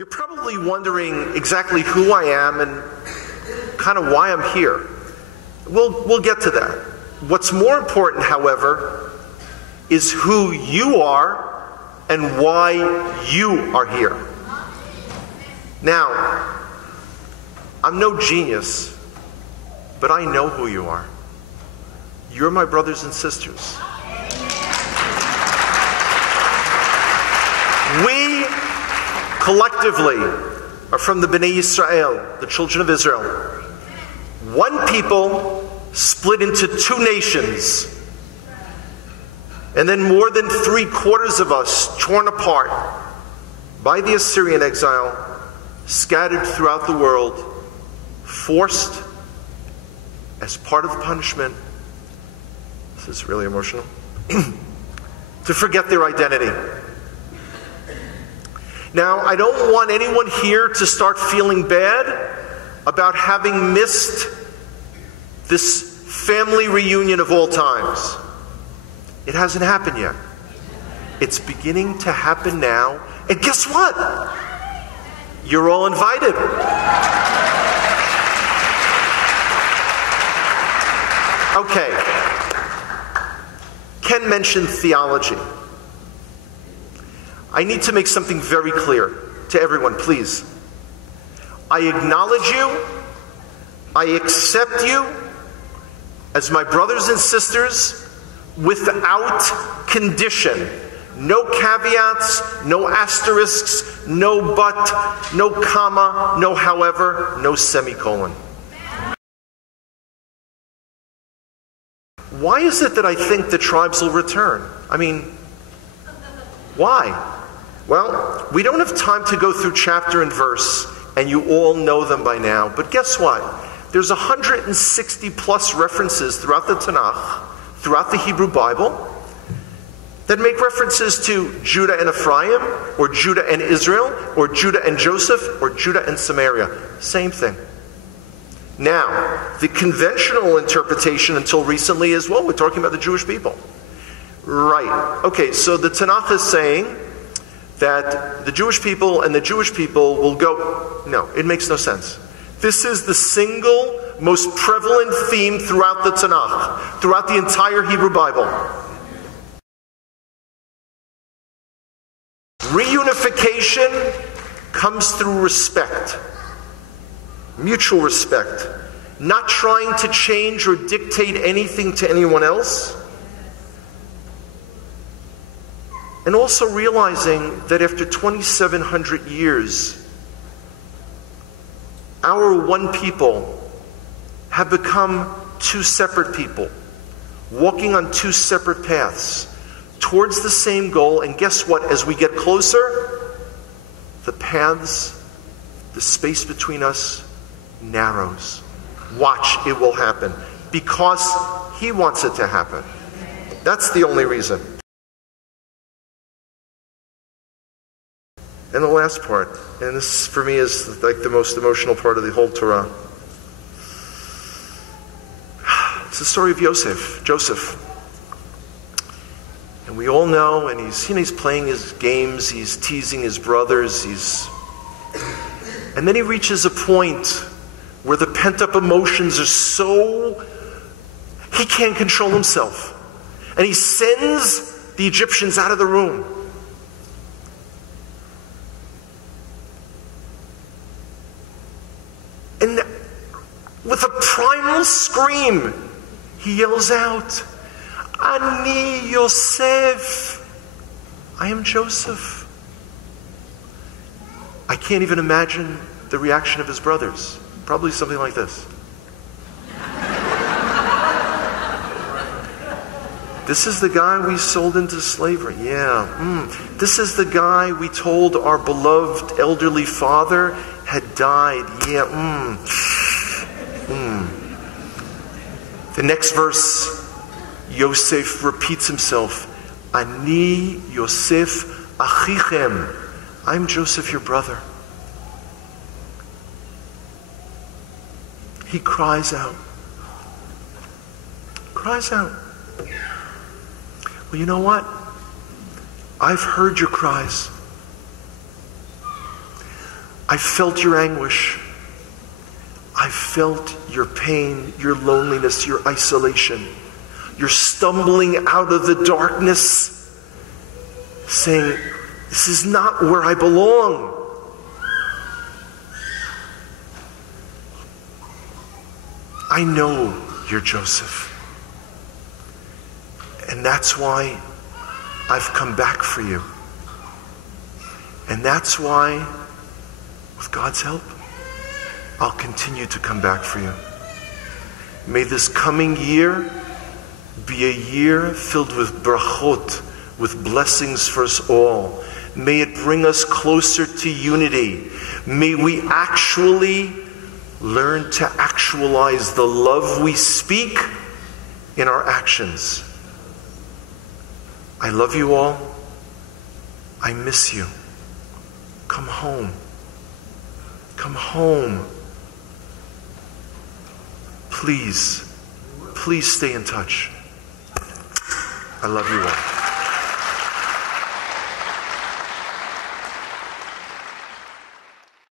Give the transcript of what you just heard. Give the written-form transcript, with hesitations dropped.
You're probably wondering exactly who I am and kind of why I'm here. We'll get to that. What's more important, however, is who you are and why you are here. Now, I'm no genius, but I know who you are. You're my brothers and sisters. We collectively are from the Bnei Yisrael, the children of Israel. One people split into two nations, and then more than 3/4 of us torn apart by the Assyrian exile, scattered throughout the world, forced as part of the punishment, this is really emotional, to forget their identity. Now, I don't want anyone here to start feeling bad about having missed this family reunion of all times. It hasn't happened yet. It's beginning to happen now. And guess what? You're all invited. Okay. Ken mentioned theology. I need to make something very clear to everyone, please. I acknowledge you. I accept you as my brothers and sisters without condition. No caveats, no asterisks, no but, no comma, no however, no semicolon. Why is it that I think the tribes will return? I mean, why? Well, we don't have time to go through chapter and verse, and you all know them by now, but guess what? There's 160 plus references throughout the Tanakh, throughout the Hebrew Bible, that make references to Judah and Ephraim, or Judah and Israel, or Judah and Joseph, or Judah and Samaria. Same thing. Now, the conventional interpretation until recently is, well, we're talking about the Jewish people. Right. Okay, so the Tanakh is saying that the Jewish people and the Jewish people will go. No, it makes no sense. This is the single most prevalent theme throughout the Tanakh, throughout the entire Hebrew Bible. Reunification comes through respect, mutual respect, not trying to change or dictate anything to anyone else, and also realizing that after 2,700 years, our one people have become two separate people, walking on two separate paths towards the same goal. And guess what? As we get closer, the paths, the space between us narrows. Watch, it will happen. Because He wants it to happen. That's the only reason. And the last part, and this for me is like the most emotional part of the whole Torah. It's the story of Joseph. And we all know, and he's playing his games, he's teasing his brothers, and then he reaches a point where the pent-up emotions are so, he can't control himself. And he sends the Egyptians out of the room. And with a primal scream, he yells out, Ani Yosef, I am Joseph. I can't even imagine the reaction of his brothers. Probably something like this. This is the guy we sold into slavery. Yeah. This is the guy we told our beloved elderly father had died. Yeah. The next verse, Yosef repeats himself. Ani Yosef achichem. I'm Joseph, your brother. He cries out. Cries out. Well, you know what? I've heard your cries. I felt your anguish. I felt your pain, your loneliness, your isolation. You're stumbling out of the darkness, saying, this is not where I belong. I know you're Joseph. And that's why I've come back for you. And that's why, with God's help, I'll continue to come back for you. May this coming year be a year filled with brachot, with blessings for us all. May it bring us closer to unity. May we actually learn to actualize the love we speak in our actions. I love you all. I miss you. Come home. Come home. Please, please stay in touch. I love you all.